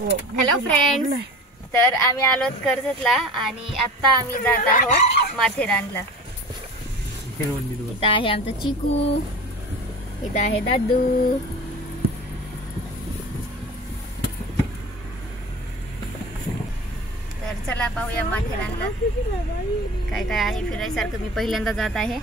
Hello friends, तर आम्ही आलोत कर्जतला आणि आता आम्ही जात आहोत माथेरानला. इथं आहे आमचा चिकू, इथं आहे दादू. तर चला पाहूया माथेरानला काय काय आहे फिरायसारखं. मी पहिल्यांदा जात आहे.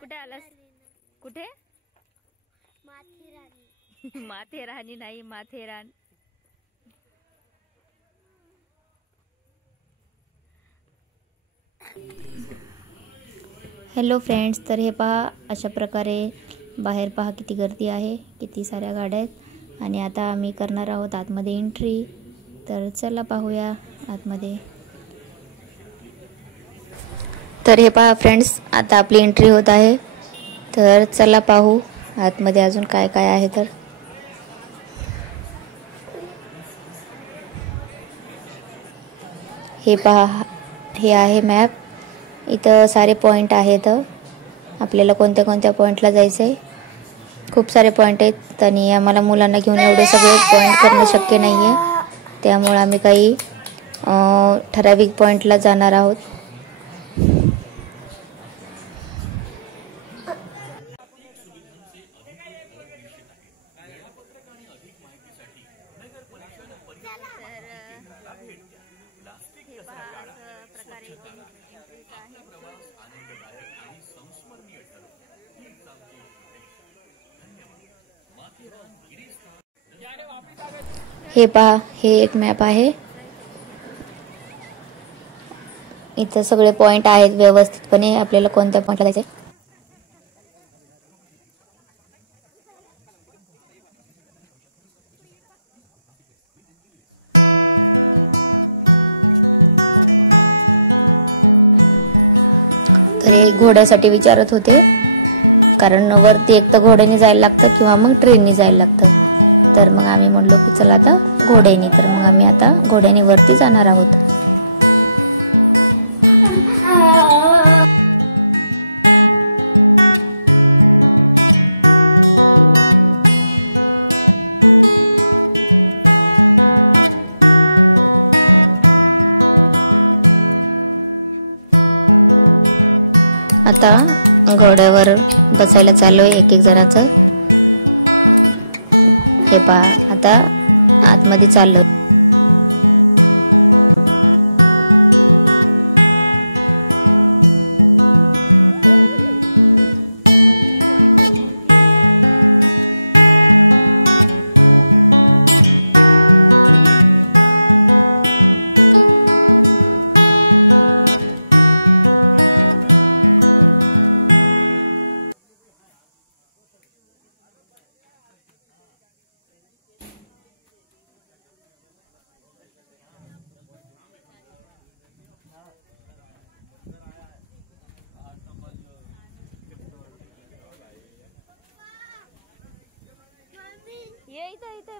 कुठे आलास? कुठे? माथेरानी नाही, माथेरान. हॅलो फ्रेंड्स, तर हे पहा, अशा प्रकारे बाहेर पहा किती गर्दी आहे, किती साऱ्या गाड्या आहेत. आणि आता आम्ही करणार आहोत आतमध्ये एंट्री. तर चला पाहूया आतमध्ये. तर हे पहा फ्रेंड्स, आता आपली एंट्री होत आहे. तर चला पाहू आतमध्ये अजून काय काय आहे. तर हे पहा, हे आहे मॅप. इथं सारे पॉइंट आहेत. आपल्याला कोणत्या कोणत्या पॉइंटला जायचं आहे. खूप सारे पॉइंट आहेत आणि आम्हाला मुलांना घेऊन एवढे सगळे पॉइंट करणं शक्य नाही आहे. त्यामुळे आम्ही काही ठराविक पॉइंटला जाणार आहोत. हे पहा, हे एक मॅप आहे. इथं सगळे पॉइंट आहेत व्यवस्थितपणे. आपल्याला कोणत्या पॉइंटला जायचे. घोड्यासाठी विचारत होते, कारण वरती एक तर घोड्याने जायला लागतं किंवा मग ट्रेनने जायला लागतं. तर मग आम्ही म्हणलो चला आता घोड्याने. मग आम्ही आता घोड्याने वरती जाणार आहोत.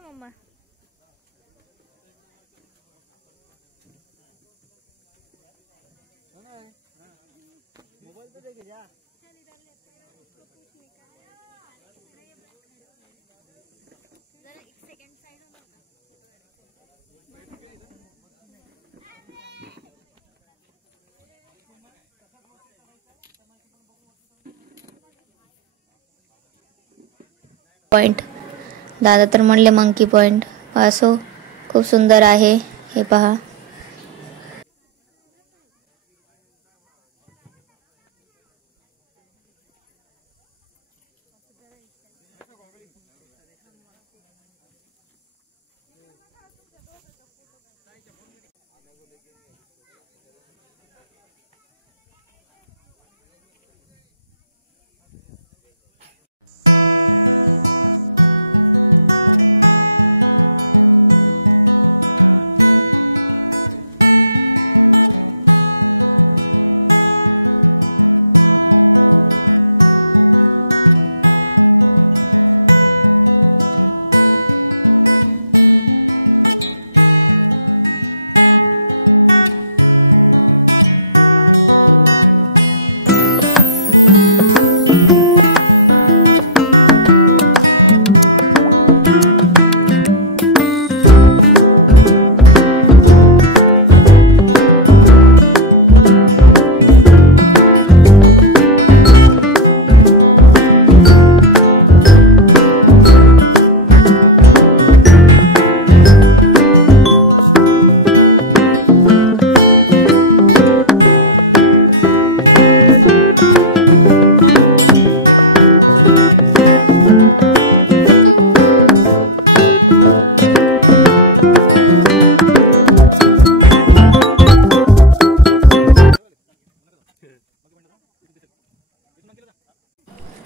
मम्मा. मोबाइल तो देखे जा. जरा एक सेकंड साइड हो का. पॉइंट दादा तर म्हणले मंकी पॉइंट. असो, खूप सुंदर आहे हे पहा.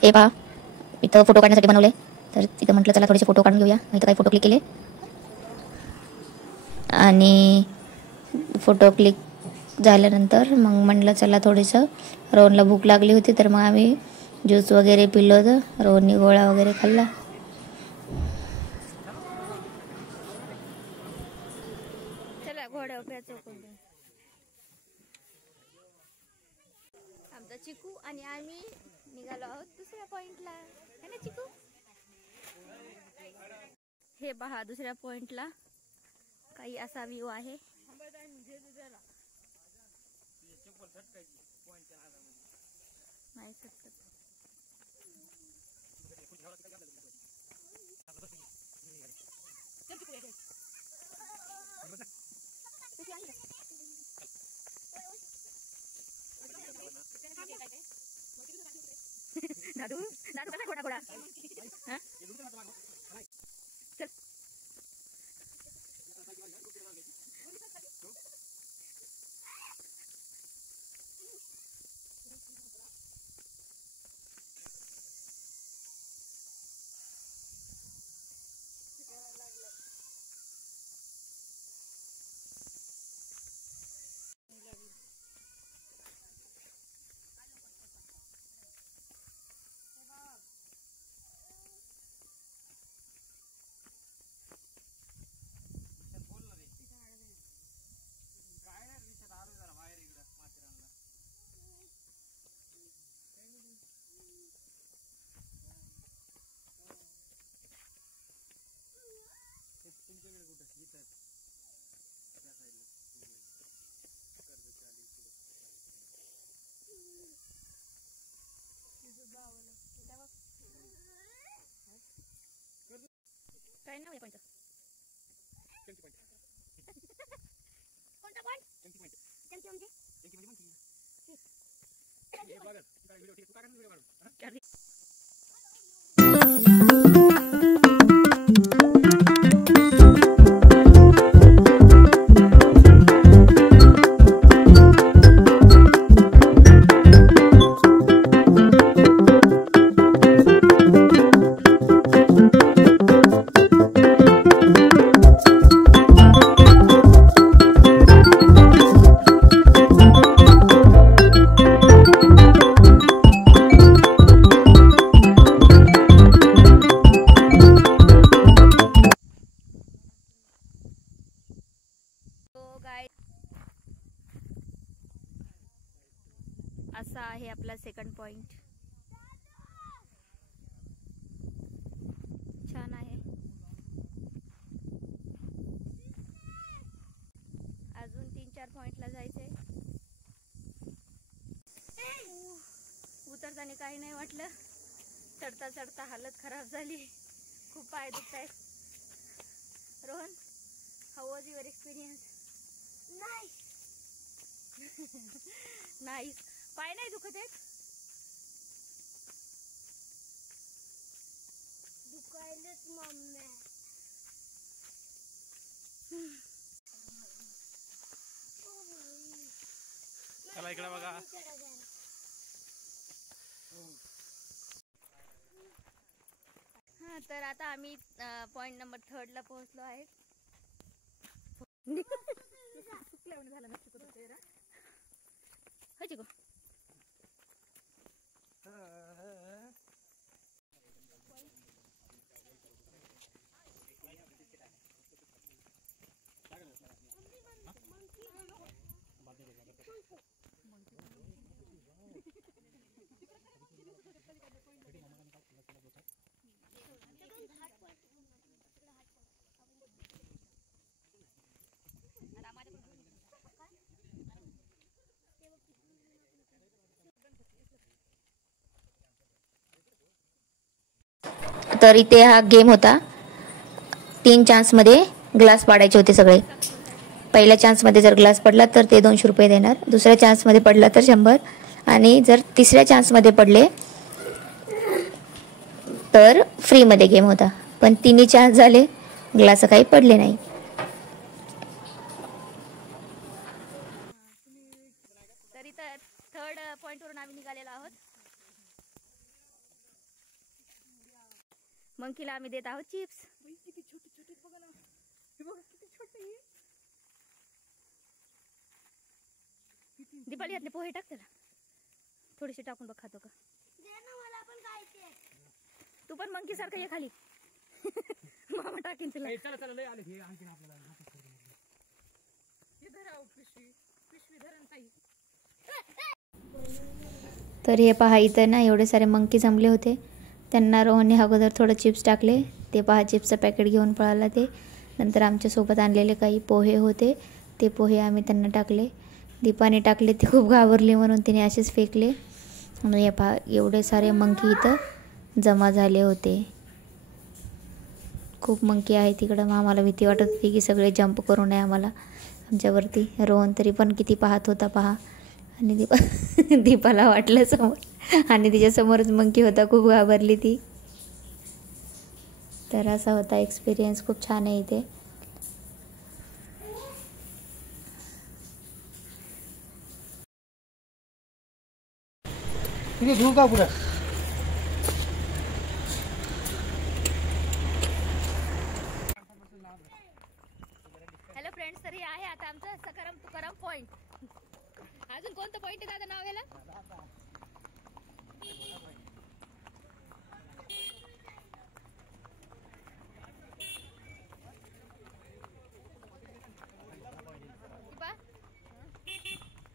हे पहा, इथं फोटो काढण्यासाठी बनवले. तर इथं म्हटलं चला थोडेसे फोटो काढून घेऊया. इथं काही फोटो क्लिक केले आणि फोटो क्लिक झाल्यानंतर मग म्हटलं चला थोडंसं, रोहनला भूक लागली होती तर मग आम्ही ज्यूस वगैरे पिलो होतं. रोहनने गोळा वगैरे खाल्ला. चला घोड्या आमचा चिकू आणि आम्ही निघालो आहोत दुसऱ्या पॉइंटला. है ना चिकू? हे पहा, दुसऱ्या पॉइंटला काही असा व्ह्यू आहे. नाही शकत. दादू दादू कसा घोडा घोडा. हाँ चल. काय नाव आहे पॉइंट? कोणता पॉइंट? चंकी म्हणजे चंकी म्हणजे हे बघा काय व्हिडिओ ठीक आहे. तू काय व्हिडिओ काढून पॉइंटला जायचंय. उतरताना काही नाही वाटलं, चढता चढता हालत खराब झाली, खूप पाय दुखत आहेत. Rohan, how was your experience? Nice. पाय नाही दुखत आहेत? दुखायलेच मम्मी. चला इकडे बघा. हा, तर आता आम्ही पॉइंट नंबर 3 ला पोहोचलो आहे. सुकल्यावर झालं नक्की कुठं ते रा. हायची गो. तर इथे हा गेम होता. 3 चान्स मध्ये ग्लास पाडायचे होते सगळे. पहिल्या चान्स मध्ये जर ग्लास पडला तर ते 200 रुपये देणार, दुसऱ्या चान्स मध्ये पडला तर 100, आणि जर तिसऱ्या चान्स मध्ये पडले तर फ्री मध्ये गेम होता. पण 3 चान्स झाले, ग्लास काही पडले नाही. तर इथं 3rd पॉइंट वरून आम्ही निघालेलो आहोत. मंकीला आम्ही देत आहोत चिप्स. किती छोटे छोटे बघा ना, हे बघा किती छोटे. दीपाली यातले पोहे टाक त्याला, थोडेसे टाकून बघ खातो का. मला पण खायचे. तू पण मंकी सारखं ये खाली. मामा टाकीन तुला. चला चला लय आले हे आणखीन आपल्याला. इधर आओ, पिशवी पिशवी धरण ताई. तर हे पहा, इथं ना एवढे सारे मंकी जमले होते. त्यांना रोहनने अगोदर थोडं चिप्स टाकले. ते पहा चिप्सचं पॅकेट घेऊन पळाला ते. नंतर आमच्या सोबत आणलेले काही पोहे होते, ते पोहे आम्ही त्यांना टाकले. दीपाने टाकले, ते खूप घाबरले म्हणून तिने असेच फेकले. म्हणून हे पहा एवढे सारे मंकी इथं जमा झाले होते. खूप मंकी आहे तिकडं. आम्हाला भीती वाटत होती की सगळे जंप करू नये आम्हाला आमच्यावरती. रोहन तरी पण किती पाहत होता पहा. आणि दीपाला वाटलं समोर, आणि तिच्या समोरच मंकी होता, खूप घाबरली ती. तर असा होता एक्सपिरियन्स. खूप छान आहे इथे. तुझे धू का पुढे. हॅलो फ्रेंड्स, तर हे आहे आता आमचं सकाराम तुकाराम पॉइंट. अजून कोणतं पॉइंट आहे दादा नाव याला?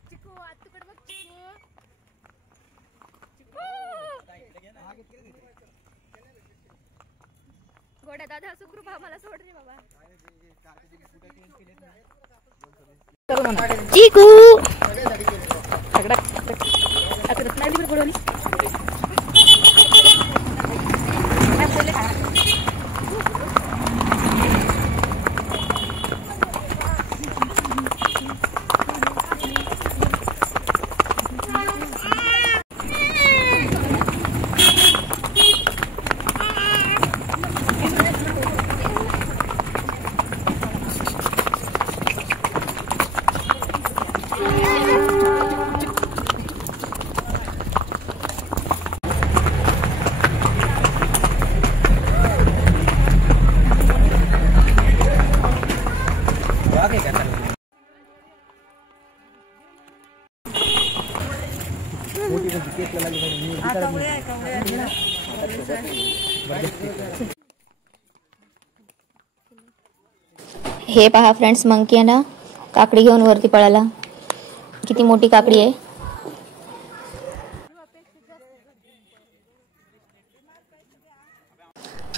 चिकू आतुकडे बघ. चिकू गोड्या दादा सुखरूप आम्हाला सोड रे बाबा. चिकू हे पहा फ्रेंड्स, मंकी आहे ना काकडी घेऊन वरती पळाला. किती मोठी काकडी आहे.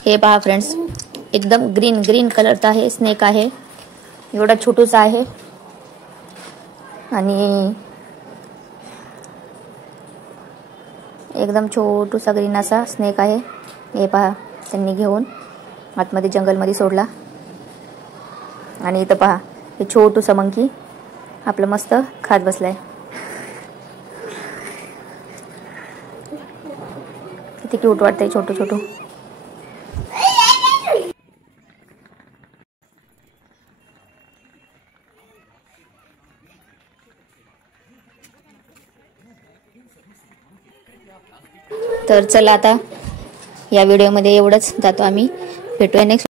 हे पहा फ्रेंड्स, एकदम ग्रीन ग्रीन कलरचा आहे. स्नेक आहे, एवढा छोटूसा आहे. आणि एकदम छोटूसा ग्रीन असा स्नेक आहे. हे पहा, त्यांनी घेऊन आतमध्ये जंगलमध्ये सोडला. आणि इथं पहा, हे छोटूसा मंकी आपलं मस्त खात बसलाय. किती क्यूट वाटतंय छोटू छोटू. तर चला आता या व्हिडिओमध्ये एवढंच. जातो आम्ही, भेटूया नेक्स्ट.